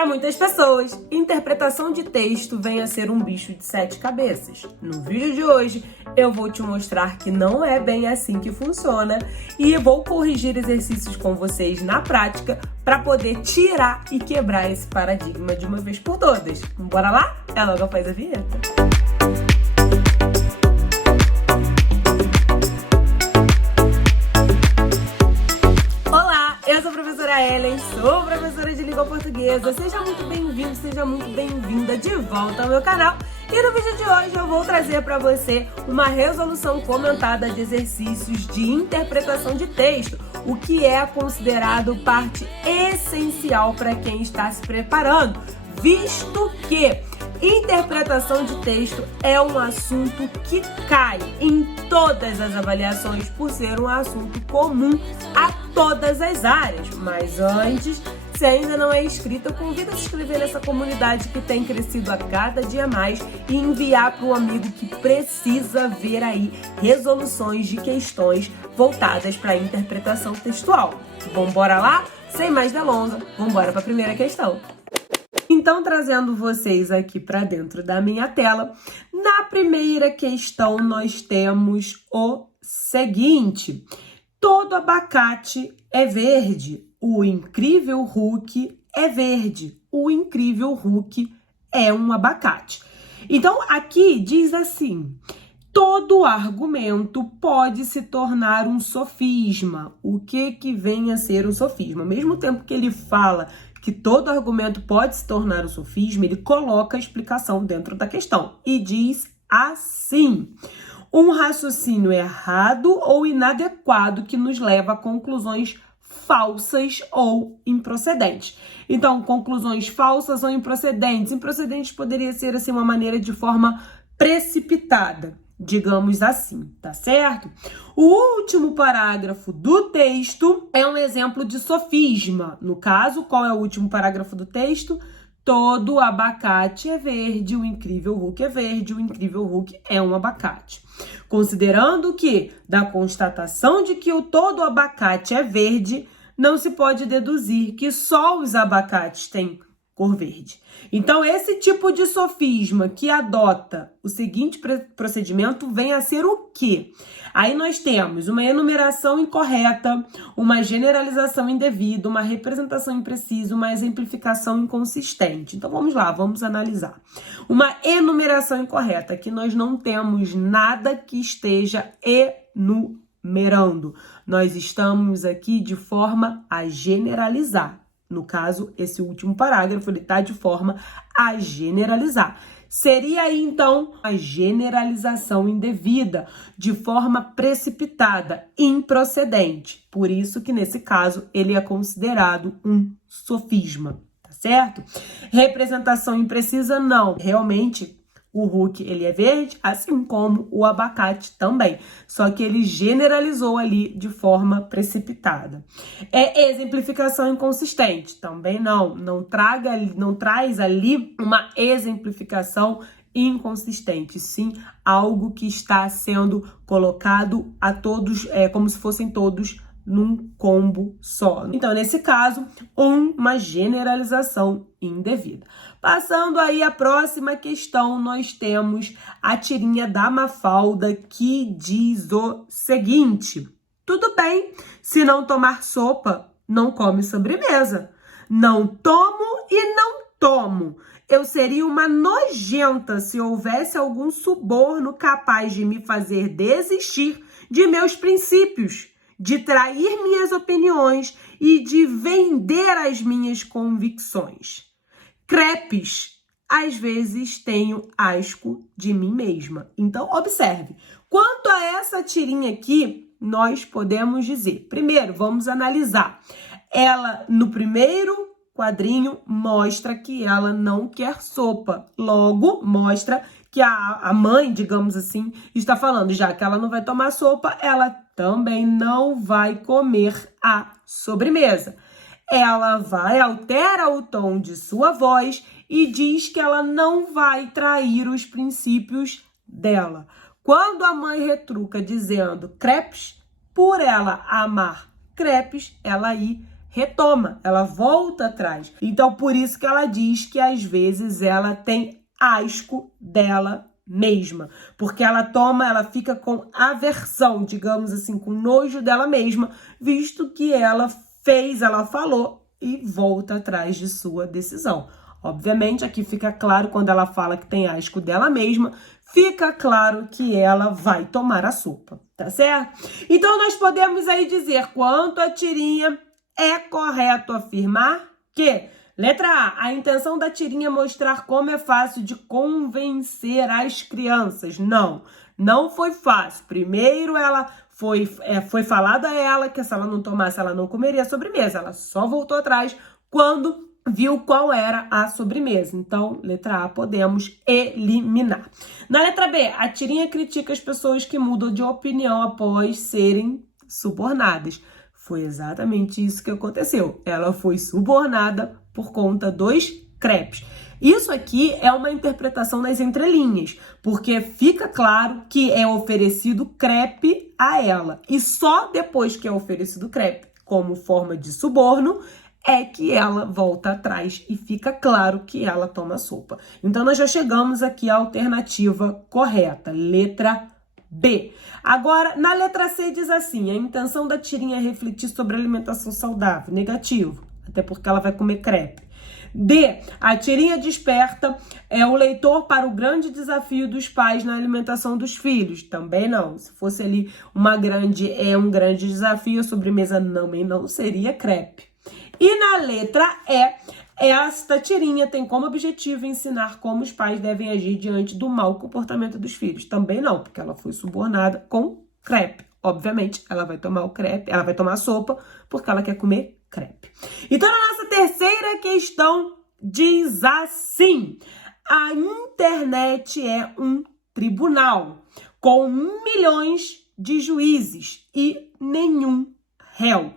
Para muitas pessoas, interpretação de texto vem a ser um bicho de 7 cabeças. No vídeo de hoje, eu vou te mostrar que não é bem assim que funciona e vou corrigir exercícios com vocês na prática para poder tirar e quebrar esse paradigma de uma vez por todas. Bora lá? É logo após a vinheta. Eu sou a professora Ellen, sou professora de língua portuguesa. Seja muito bem-vindo, seja muito bem-vinda de volta ao meu canal. E no vídeo de hoje eu vou trazer para você uma resolução comentada de exercícios de interpretação de texto, o que é considerado parte essencial para quem está se preparando, visto que interpretação de texto é um assunto que cai em todas as avaliações por ser um assunto comum a todas as áreas. Mas antes, se ainda não é inscrito, eu convido a se inscrever nessa comunidade que tem crescido a cada dia mais e enviar para o amigo que precisa ver aí resoluções de questões voltadas para a interpretação textual. Vambora lá? Sem mais delongas, vambora para a primeira questão. Então, trazendo vocês aqui para dentro da minha tela, na primeira questão nós temos o seguinte: todo abacate é verde, o incrível Hulk é verde, o incrível Hulk é um abacate. Então, aqui diz assim: todo argumento pode se tornar um sofisma. O que vem a ser um sofisma? Ao mesmo tempo que ele fala que todo argumento pode se tornar um sofisma, ele coloca a explicação dentro da questão e diz assim: um raciocínio errado ou inadequado que nos leva a conclusões falsas ou improcedentes. Então, conclusões falsas ou improcedentes. Improcedentes poderia ser assim uma maneira de forma precipitada, digamos assim, tá certo? O último parágrafo do texto é um exemplo de sofisma. No caso, qual é o último parágrafo do texto? Todo abacate é verde, o incrível Hulk é verde, o incrível Hulk é um abacate. Considerando que, da constatação de que o todo abacate é verde, não se pode deduzir que só os abacates têm cor verde. Então, esse tipo de sofisma que adota o seguinte procedimento vem a ser o quê? Aí nós temos uma enumeração incorreta, uma generalização indevida, uma representação imprecisa, uma exemplificação inconsistente. Então, vamos lá, vamos analisar. Uma enumeração incorreta, que nós não temos nada que esteja enumerando. Nós estamos aqui de forma a generalizar. No caso, esse último parágrafo, ele está de forma a generalizar. Seria aí, então, a generalização indevida, de forma precipitada, improcedente. Por isso que, nesse caso, ele é considerado um sofisma, tá certo? Representação imprecisa, não. Realmente, o Hulk, ele é verde, assim como o abacate também. Só que ele generalizou ali de forma precipitada. É exemplificação inconsistente? Também não. Não traz ali uma exemplificação inconsistente. Sim, algo que está sendo colocado a todos, como se fossem todos num combo só. Então, nesse caso, uma generalização indevida. Passando aí a próxima questão, nós temos a tirinha da Mafalda que diz o seguinte: tudo bem, se não tomar sopa, não come sobremesa. Não tomo e não tomo. Eu seria uma nojenta se houvesse algum suborno capaz de me fazer desistir de meus princípios, de trair minhas opiniões e de vender as minhas convicções. Crepes, às vezes tenho asco de mim mesma. Então, observe. Quanto a essa tirinha aqui, nós podemos dizer. Primeiro, vamos analisar. Ela, no primeiro quadrinho, mostra que ela não quer sopa. Logo, mostra que a mãe, digamos assim, está falando, já que ela não vai tomar sopa, ela também não vai comer a sobremesa. Ela altera o tom de sua voz e diz que ela não vai trair os princípios dela. Quando a mãe retruca dizendo crepes, por ela amar crepes, ela aí retoma, ela volta atrás. Então, por isso que ela diz que às vezes ela tem asco dela mesma, porque ela fica com aversão, digamos assim, com nojo dela mesma, visto que ela falou e volta atrás de sua decisão. Obviamente, aqui fica claro, quando ela fala que tem asco dela mesma, fica claro que ela vai tomar a sopa, tá certo? Então, nós podemos aí dizer, quanto à tirinha, é correto afirmar que, letra A intenção da tirinha é mostrar como é fácil de convencer as crianças. Não foi fácil. Primeiro, foi falado a ela que se ela não tomasse, ela não comeria a sobremesa. Ela só voltou atrás quando viu qual era a sobremesa. Então, letra A, podemos eliminar. Na letra B, a tirinha critica as pessoas que mudam de opinião após serem subornadas. Foi exatamente isso que aconteceu. Ela foi subornada por conta dos crepes. Isso aqui é uma interpretação nas entrelinhas, porque fica claro que é oferecido crepe a ela. E só depois que é oferecido crepe como forma de suborno, é que ela volta atrás e fica claro que ela toma sopa. Então, nós já chegamos aqui à alternativa correta, letra B. Agora, na letra C diz assim, a intenção da tirinha é refletir sobre a alimentação saudável. Negativo, até porque ela vai comer crepe. D, a tirinha desperta o leitor para o grande desafio dos pais na alimentação dos filhos. Também não. Se fosse ali um grande desafio, a sobremesa também não seria crepe. E na letra E, esta tirinha tem como objetivo ensinar como os pais devem agir diante do mau comportamento dos filhos. Também não, porque ela foi subornada com crepe. Obviamente, ela vai tomar o crepe, ela vai tomar a sopa, porque ela quer comer crepe. Então, na nossa terceira questão, diz assim: a internet é um tribunal com milhões de juízes e nenhum réu.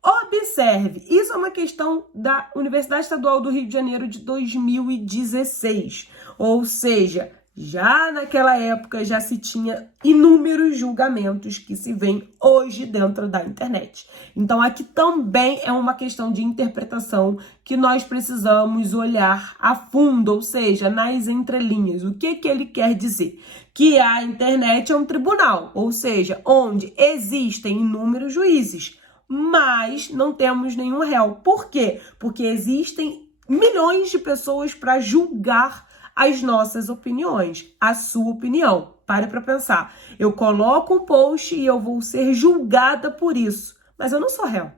Observe, isso é uma questão da Universidade Estadual do Rio de Janeiro de 2016. Ou seja, já naquela época já se tinha inúmeros julgamentos que se veem hoje dentro da internet. Então aqui também é uma questão de interpretação que nós precisamos olhar a fundo, ou seja, nas entrelinhas. O que ele quer dizer? Que a internet é um tribunal, ou seja, onde existem inúmeros juízes, mas não temos nenhum réu. Por quê? Porque existem milhões de pessoas para julgar as nossas opiniões, a sua opinião. Pare para pensar. Eu coloco um post e eu vou ser julgada por isso, mas eu não sou réu,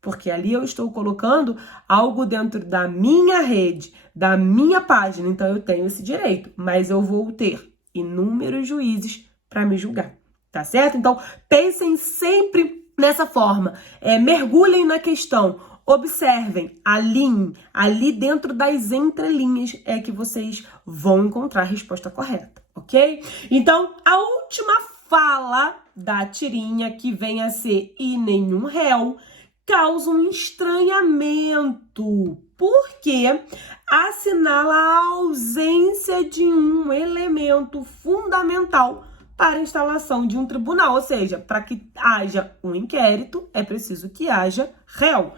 porque ali eu estou colocando algo dentro da minha rede, da minha página, então eu tenho esse direito, mas eu vou ter inúmeros juízes para me julgar, tá certo? Então, pensem sempre nessa forma, mergulhem na questão, observem, alinhem, ali dentro das entrelinhas é que vocês vão encontrar a resposta correta, ok? Então, a última fala da tirinha, que vem a ser e nenhum réu, causa um estranhamento, porque assinala a ausência de um elemento fundamental para a instalação de um tribunal, ou seja, para que haja um inquérito, é preciso que haja réu.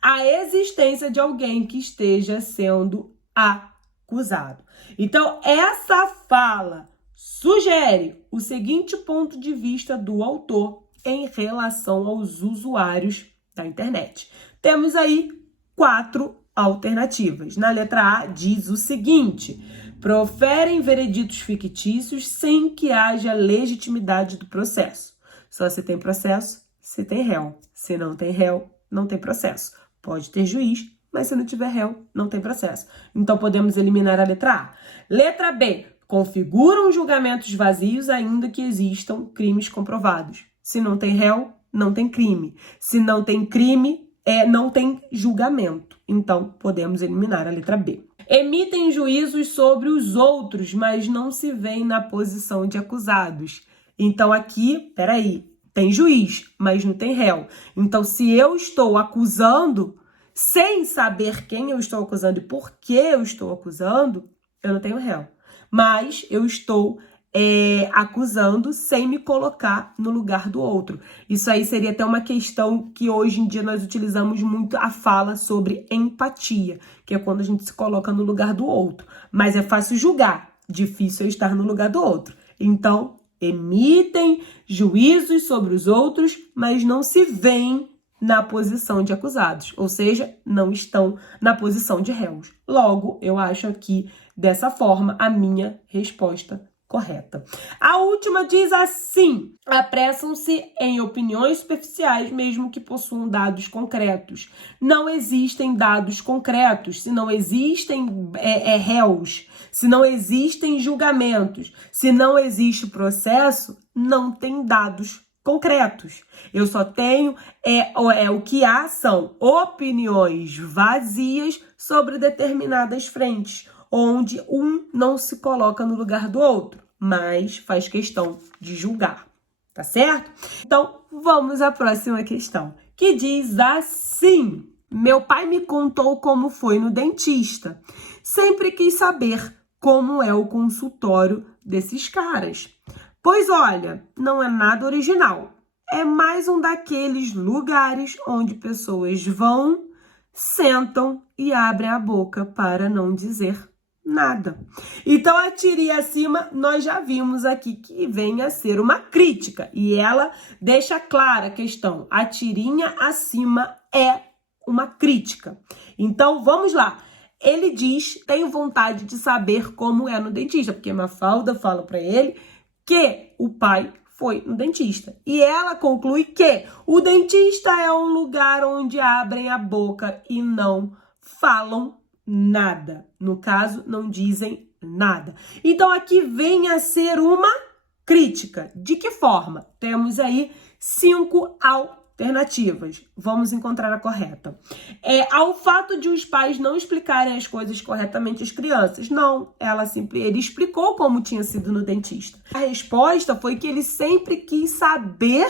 A existência de alguém que esteja sendo acusado. Então, essa fala sugere o seguinte ponto de vista do autor em relação aos usuários da internet. Temos aí 4 alternativas. Na letra A, diz o seguinte: proferem vereditos fictícios sem que haja legitimidade do processo. Só se tem processo, se tem réu. Se não tem réu, não tem processo. Pode ter juiz, mas se não tiver réu, não tem processo. Então, podemos eliminar a letra A. Letra B, configuram julgamentos vazios ainda que existam crimes comprovados. Se não tem réu, não tem crime. Se não tem crime, não tem julgamento. Então, podemos eliminar a letra B. Emitem juízos sobre os outros, mas não se veem na posição de acusados. Então, aqui, tem juiz, mas não tem réu. Então, se eu estou acusando, sem saber quem eu estou acusando e por que eu estou acusando, eu não tenho réu. Mas eu estou acusando sem me colocar no lugar do outro. Isso aí seria até uma questão que hoje em dia nós utilizamos muito a fala sobre empatia, que é quando a gente se coloca no lugar do outro. Mas é fácil julgar, difícil é estar no lugar do outro. Então, emitem juízos sobre os outros, mas não se veem na posição de acusados, ou seja, não estão na posição de réus. Logo, eu acho aqui, dessa forma, a minha resposta correta. A última diz assim: apressam-se em opiniões superficiais, mesmo que possuam dados concretos. Não existem dados concretos, se não existem réus, se não existem julgamentos, se não existe processo, não tem dados concretos. Eu só tenho, o que há são opiniões vazias sobre determinadas frentes, onde um não se coloca no lugar do outro, mas faz questão de julgar, tá certo? Então, vamos à próxima questão, que diz assim: meu pai me contou como foi no dentista. Sempre quis saber como é o consultório desses caras. Pois olha, não é nada original. É mais um daqueles lugares onde pessoas vão, sentam e abrem a boca para não dizer nada. Então, a tirinha acima, nós já vimos aqui que vem a ser uma crítica. E ela deixa clara a questão. A tirinha acima é uma crítica. Então, vamos lá. Ele diz, tenho vontade de saber como é no dentista, porque Mafalda fala para ele que o pai foi no dentista. E ela conclui que o dentista é um lugar onde abrem a boca e não falam nada. No caso, não dizem nada. Então, aqui vem a ser uma crítica. De que forma? Temos aí 5 alternativas. Vamos encontrar a correta. Ao fato de os pais não explicarem as coisas corretamente às crianças. Não, ele explicou como tinha sido no dentista. A resposta foi que ele sempre quis saber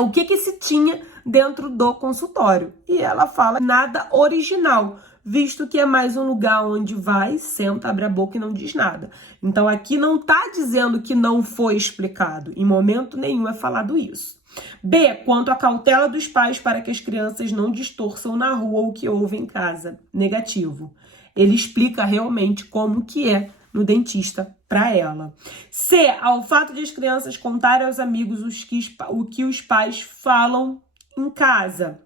o que se tinha dentro do consultório. E ela fala nada original, visto que é mais um lugar onde vai, senta, abre a boca e não diz nada. Então, aqui não está dizendo que não foi explicado. Em momento nenhum é falado isso. B, quanto à cautela dos pais para que as crianças não distorçam na rua o que ouvem em casa. Negativo. Ele explica realmente como que é no dentista para ela. C, ao fato de as crianças contarem aos amigos o que os pais falam em casa.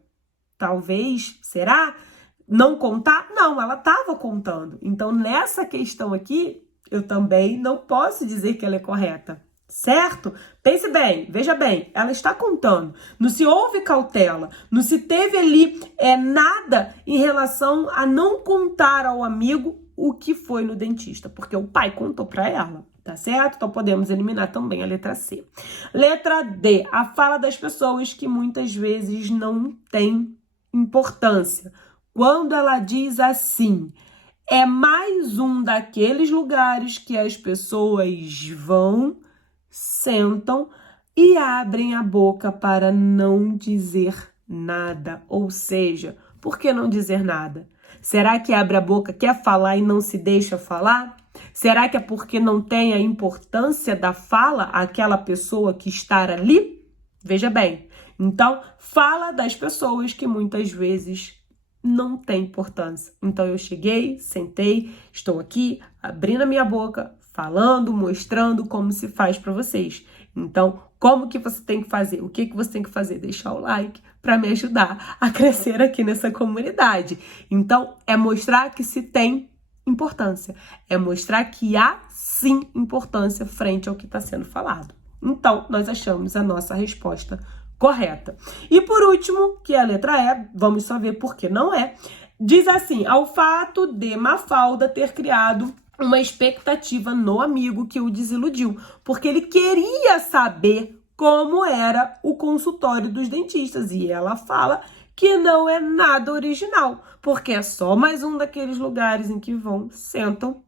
Talvez, será? Não contar? Não, ela estava contando. Então, nessa questão aqui, eu também não posso dizer que ela é correta. Certo? Pense bem, veja bem, ela está contando. Não se houve cautela, não se teve ali nada em relação a não contar ao amigo o que foi no dentista, porque o pai contou para ela, tá certo? Então podemos eliminar também a letra C. Letra D, a fala das pessoas que muitas vezes não tem importância. Quando ela diz assim: é mais um daqueles lugares que as pessoas vão, sentam e abrem a boca para não dizer nada. Ou seja, por que não dizer nada? Será que abre a boca, quer falar e não se deixa falar? Será que é porque não tem a importância da fala aquela pessoa que está ali? Veja bem, então fala das pessoas que muitas vezes não tem importância. Então eu cheguei, sentei, estou aqui abrindo a minha boca, falando, mostrando como se faz para vocês. Então, como que você tem que fazer? O que você tem que fazer? Deixar o like para me ajudar a crescer aqui nessa comunidade. Então, é mostrar que se tem importância. É mostrar que há, sim, importância frente ao que está sendo falado. Então, nós achamos a nossa resposta correta. E por último, que é a letra E, vamos só ver por que não é, diz assim: ao fato de Mafalda ter criado uma expectativa no amigo que o desiludiu, porque ele queria saber como era o consultório dos dentistas, e ela fala que não é nada original, porque é só mais um daqueles lugares em que vão, sentam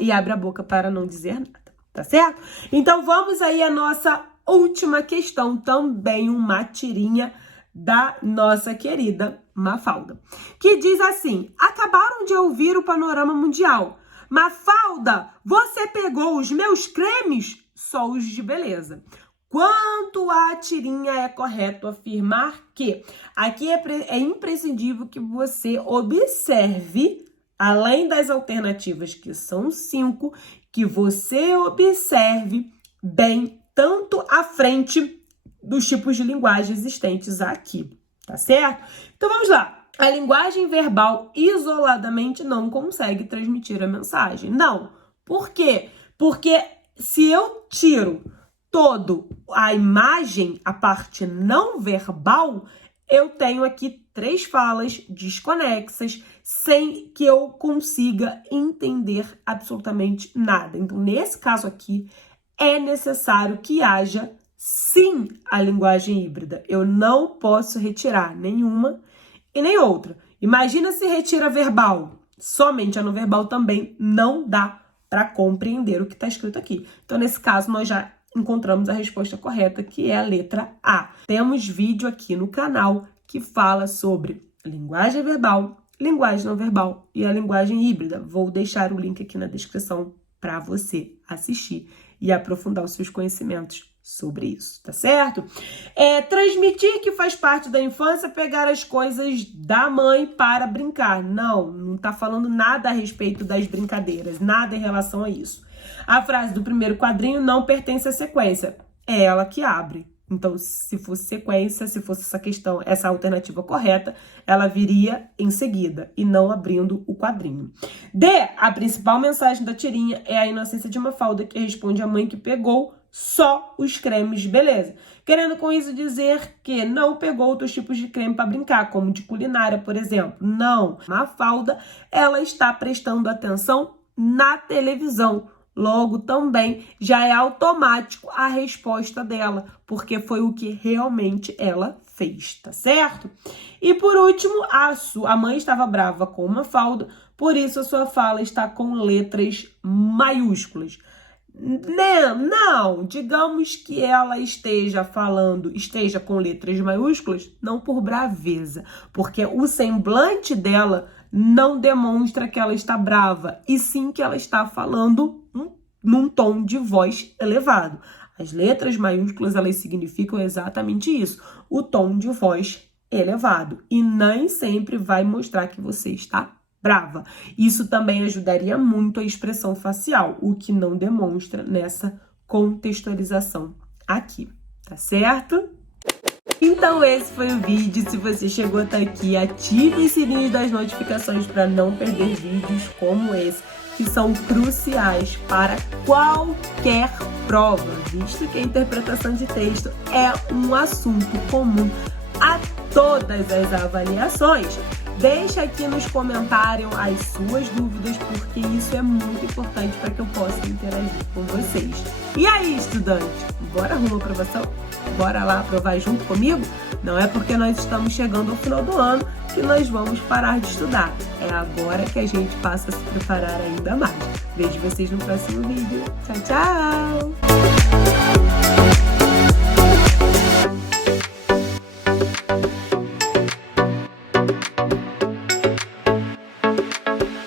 e abre a boca para não dizer nada, tá certo? Então vamos aí à nossa última questão, também uma tirinha da nossa querida Mafalda, que diz assim: acabaram de ouvir o panorama mundial, Mafalda, você pegou os meus cremes? Só os de beleza. Quanto à tirinha, é correto afirmar que aqui é imprescindível que você observe, além das alternativas, que são 5, que você observe bem tanto à frente dos tipos de linguagem existentes aqui, tá certo? Então vamos lá. A linguagem verbal isoladamente não consegue transmitir a mensagem. Não. Por quê? Porque se eu tiro toda a imagem, a parte não verbal, eu tenho aqui 3 falas desconexas, sem que eu consiga entender absolutamente nada. Então, nesse caso aqui, é necessário que haja, sim, a linguagem híbrida. Eu não posso retirar nenhuma e nem outra. Imagina se retira verbal. Somente a não verbal também não dá para compreender o que está escrito aqui. Então, nesse caso, nós já encontramos a resposta correta, que é a letra A. Temos vídeo aqui no canal que fala sobre linguagem verbal, linguagem não verbal e a linguagem híbrida. Vou deixar o link aqui na descrição para você assistir e aprofundar os seus conhecimentos sobre isso, tá certo? Transmitir que faz parte da infância, pegar as coisas da mãe para brincar. Não tá falando nada a respeito das brincadeiras, nada em relação a isso. A frase do primeiro quadrinho não pertence à sequência, é ela que abre. Então, se fosse sequência, se fosse essa questão, essa alternativa correta, ela viria em seguida e não abrindo o quadrinho. D, a principal mensagem da tirinha é a inocência de Mafalda, que responde à mãe que pegou só os cremes de beleza. Querendo com isso dizer que não pegou outros tipos de creme para brincar, como de culinária, por exemplo. Não. Mafalda, ela está prestando atenção na televisão. Logo, também já é automático a resposta dela, porque foi o que realmente ela fez, tá certo? E por último, a mãe estava brava com Mafalda, por isso a sua fala está com letras maiúsculas. Não, digamos que ela esteja com letras maiúsculas, não por braveza, porque o semblante dela não demonstra que ela está brava, e sim que ela está falando num tom de voz elevado. As letras maiúsculas, elas significam exatamente isso, o tom de voz elevado, e nem sempre vai mostrar que você está brava. Isso também ajudaria muito a expressão facial, o que não demonstra nessa contextualização aqui, tá certo? Então esse foi o vídeo. Se você chegou até aqui, ative o sininho das notificações para não perder vídeos como esse, que são cruciais para qualquer prova, visto que a interpretação de texto é um assunto comum a todas as avaliações. Deixa aqui nos comentários as suas dúvidas, porque isso é muito importante para que eu possa interagir com vocês. E aí, estudante, bora arrumar a aprovação? Bora lá aprovar junto comigo? Não é porque nós estamos chegando ao final do ano que nós vamos parar de estudar. É agora que a gente passa a se preparar ainda mais. Vejo vocês no próximo vídeo. Tchau, tchau!